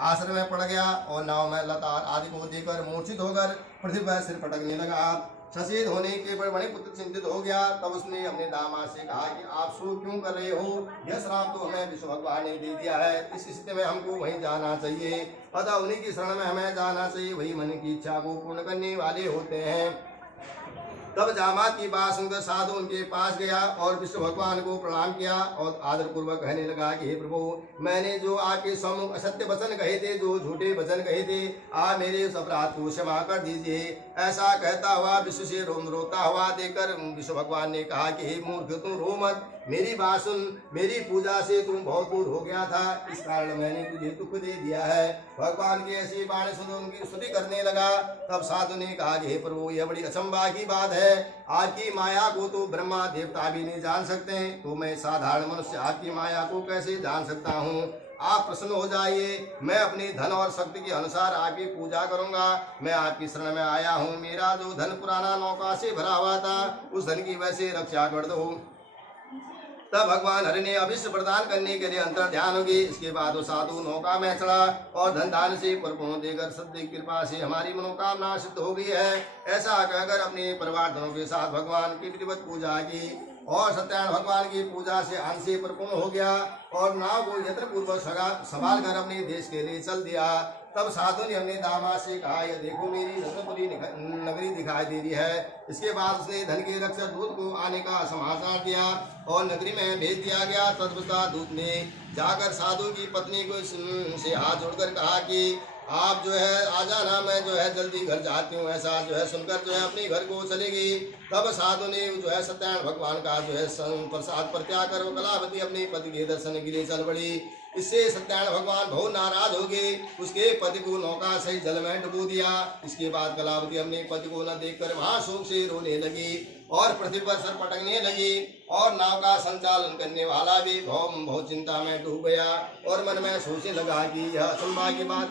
आश्रम में पड़ गया और नाव में लता आदि को देकर मूर्छित होकर पृथ्वी पर सिर पटकने लगा। सचेत होने के पर बड़े पुत्र चिंतित हो गया। तब उसने अपने दामाद से कहा कि आप शोक क्यों कर रहे हो? यह श्राप तो हमें विष्णु भगवान ने दे दिया है। इस स्थिति में हमको वहीं जाना चाहिए, अतः उन्हीं की शरण में हमें जाना चाहिए। वही मन की इच्छा को पूर्ण करने वाले होते हैं। तब जामात की बात सुनकर साधु उनके पास गया और विष्णु भगवान को प्रणाम किया और आदर पूर्वक कहने लगा कि हे प्रभु, मैंने जो आपके सम्मुख असत्य वचन कहे थे, जो झूठे वचन कहे थे, आप मेरे उस अपराध को क्षमा कर दीजिए। ऐसा कहता हुआ विष्णु से रोता हुआ देखकर विष्णु भगवान ने कहा कि हे मूर्ख, तुम रो मत, मेरी बात सुन। मेरी पूजा से तुम बहुत दूर हो गया था, इस कारण मैंने तुझे दुख दे दिया है। भगवान की ऐसी वाणी सुन उनकी स्तुति करने लगा। तब साधु ने कहा कि हे प्रभु, यह बड़ी अचंभा की बात है। आपकी माया को तो ब्रह्मा देवता भी नहीं जान सकते, तो मैं साधारण मनुष्य आपकी माया को कैसे जान सकता हूँ? आप प्रसन्न हो जाइए, मैं अपनी धन और शक्ति के अनुसार आपकी पूजा करूंगा। मैं आपकी शरण में आया हूँ। मेरा जो धन पुराना नौका से भरा हुआ था, उस धन की वैसे रक्षा कर दो। तब भगवान हरि ने अभिष्ट प्रदान करने के लिए अंतर ध्यान होगी। इसके बाद वो साधु नौका में चढ़ा और धन दान से परिपूर्ण देकर सत्य कृपा से हमारी मनोकामना सिद्ध हो गई है, ऐसा कहकर अपने परिवार जनों के साथ भगवान की विधिवत पूजा की और सत्यनारायण भगवान की पूजा से अंश से परिपूर्ण हो गया और नाव को यत्र पूर्वक संभाल कर अपने देश के लिए चल दिया। तब साधु ने अपने दामाद से कहा, यह देखो मेरी रत्नपुरी नगरी दिखाई दे रही है। इसके बाद उसने धन के रक्षक दूत को आने का समाचार दिया और नगरी में भेज दिया गया। तदपश्चात दूत ने जाकर साधु की पत्नी को से हाथ जोड़कर कहा कि आप जो है आ जाना, मैं जो है जल्दी घर जाती हूँ। ऐसा जो है सुनकर जो है अपने घर को चलेगी। तब साधु ने जो है सत्यनारायण भगवान का जो है प्रसाद पर त्याग कर कलावती अपने पति के दर्शन के लिए चल पड़ी। इससे सत्यनारायण भगवान बहुत नाराज हो गए, उसके पति को नौका सहित जल में डुबो दिया। इसके बाद कलावती अपने पति को न देखकर वहां शोक से रोने लगी और पृथ्वी पर सर पटकने लगी और नाव का संचालन करने वाला भी बहुत चिंता में डूब गया और मन में सोचने लगा कि यह अचंभा की बात